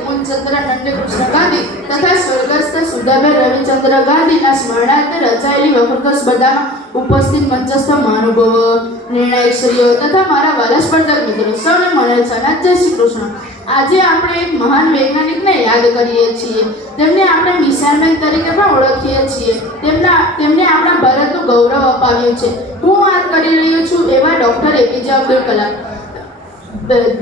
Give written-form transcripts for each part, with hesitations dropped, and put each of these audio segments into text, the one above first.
હુકુમચંદ્ર નંદકૃષ્ણ ગાંધી તથા સ્વર્ગસ્થ સુધાબેન રવિચંદ્ર ગાંધીના સ્મરણાર્થે રચાયેલી વક્તૃત્વ સ્પર્ધામાં ઉપસ્થિત મંચસ્થ મહાનુભાવો, નિર્ણાયકશ્રીઓ તથા મારા વાલા સ્પર્ધક મિત્રો સૌને મળેલ સનાત જય શ્રી કૃષ્ણ. આજે આપણે એક મહાન વૈજ્ઞાનિકને યાદ કરીએ છીએ. તેમને આપણે મિસાઇલમેન તરીકે પણ ઓળખીએ છીએ. તેમને આપણા ભારતનું ગૌરવ અપાવ્યું છે. હું વાત કરી રહ્યો છું એવા ડૉક્ટર એપીજે અબ્દુલ કલામ,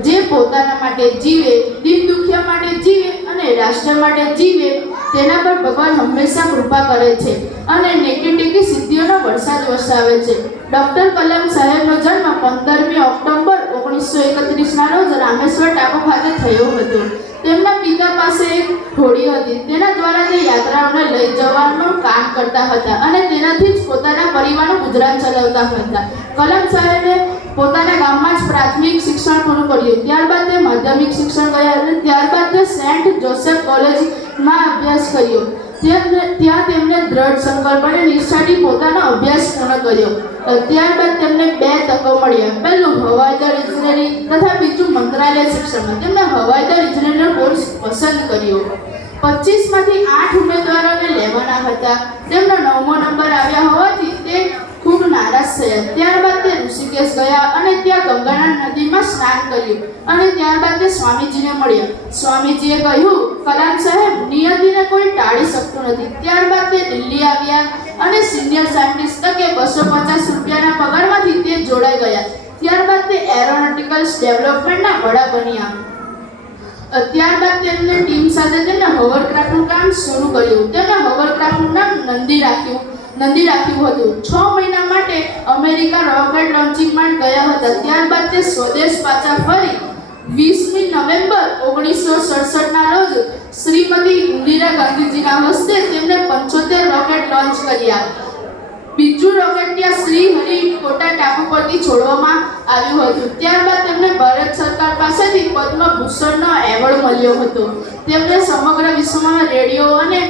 જે પોતાના માટે જીવે, દીન દુખિયા માટે જીવે અને રાષ્ટ્ર માટે જીવે. તેના પર ભગવાન હંમેશા કૃપા કરે છે અને નેકી સિદ્ધિઓનો વરસાદ વરસાવે છે. ડૉક્ટર કલામ સાહેબનો જન્મ 15મી ઓક્ટોબર 1931ના રોજ રામેશ્વર ટાપુ ખાતે થયો હતો. તેમના પિતા પાસે એક ઘોડી હતી. તેના દ્વારા તે યાત્રાઓને લઈ જવાનું કામ કરતા હતા અને તેનાથી જ પોતાના પરિવારનું ગુજરાન ચલાવતા હતા. કલામ સાહેબે પોતાના ગામમાં જ પ્રાથમિક શિક્ષણ પૂરું કર્યું. ત્યારબાદ તે માધ્યમિક શિક્ષણ ગયા અને ત્યારબાદ તે સેન્ટ જોસેફ કોલેજમાં અભ્યાસ કર્યો. ત્યાં તેમને દ્રઢ સંકલ્પ અને નિષ્ઠાથી પોતાનો અભ્યાસ પૂર્ણ કર્યો. ત્યારબાદ તેમને 2 તકો મળ્યા. પહેલું હવાઈદળ ઇજનેરી તથા બીજું મંત્રાલય શિક્ષણમાં. તેમણે હવાઈદળ ઇજનેરીનો કોર્સ પસંદ કર્યો. 25માંથી 8 ઉમેદવારોને લેવાના હતા. તેમનો 9મો નંબર આવ્યા હોવાથી તે ખૂબ નારાજ થયા. ત્યારબાદ તે ઋષિકેશ ગયા અને ત્યાં ગંગા નદીમાં સ્નાન કર્યું અને ત્યારબાદ તે સ્વામીજીને મળ્યા. સ્વામીજીએ કહ્યું, કલામ સાહેબ, નિયતિને કોઈ ટાળી શકતું નથી. ત્યારબાદ તે દિલ્હી આવ્યા અને સિનિયર સાયન્ટિસ્ટ તરીકે 250 રૂપિયાના પગારમાંથી તે જોડાઈ ગયા. ત્યારબાદ તે એરોનોટિકલ્સ ડેવલપમેન્ટના વડા બન્યા. ત્યારબાદ તેમને ટીમ સાથે તેમણે હોવરક્રાફ્ટનું કામ શરૂ કર્યું. તેમણે હોવરક્રાફ્ટનું નામ નંદી રાખ્યું હતું. 6 મહિના માટે અમેરિકા રોકેટ લોન્ચિંગમાં ગયા હતા. ત્યારબાદ તે સ્વદેશ પાછા ફરી 20મી નવેમ્બર 1967ના રોજ શ્રીમતી ઇન્દિરા ગાંધીજીના હસ્તે તેમને 75 રોકેટ લોન્ચ કર્યા. બીજું રોકેટ ત્યાં શ્રીહરિકોટા ટાપુ પરથી છોડવામાં આવ્યું હતું. ત્યારબાદ તેમને ભારત સરકાર પાસેથી પદ્મભૂષણનો એવોર્ડ મળ્યો હતો. તેમને સમગ્ર વિશ્વમાં રેડિયો અને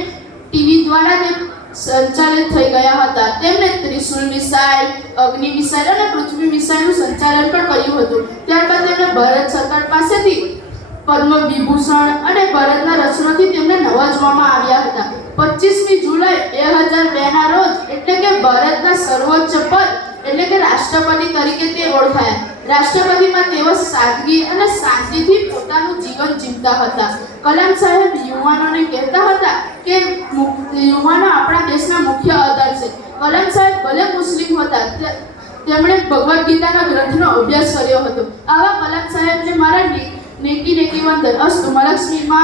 ટીવી દ્વારા સંચાલિત થઈ ગયા હતા. તેમણે ત્રિશુલ મિસાઇલ, અગ્નિ મિસાઇલ અને પૃથ્વી મિસાઇલનું સંચાલન પણ કર્યું હતું. ત્યારબાદ તેમને ભારત સરકાર પાસેથી પદ્મ વિભૂષણ અને ભારતના રત્નથી તેમને નવાજવામાં આવ્યા હતા. 25મી જુલાઈ 2002ના રોજ એટલે કે ભારતના સર્વોચ્ચ પદ એટલે કે રાષ્ટ્રપતિ તરીકે તે ઓળખાયા. રાષ્ટ્રપતિમાં તેઓ સાદગી અને શાંતિથી પોતાનું જીવન જીવતા હતા. કલામ સાહેબ યુવાનોને કહેતા હતા કે યુવાનો આપણા દેશના મુખ્ય આધાર છે. કલામ સાહેબ ભલે મુસ્લિમ હતા, તેમણે ભગવદ્ ગીતાના ગ્રંથનો અભ્યાસ કર્યો હતો. આવા કલામ સાહેબને મારા નેકી વંદન. અસ્તુ. લક્ષ્મી માં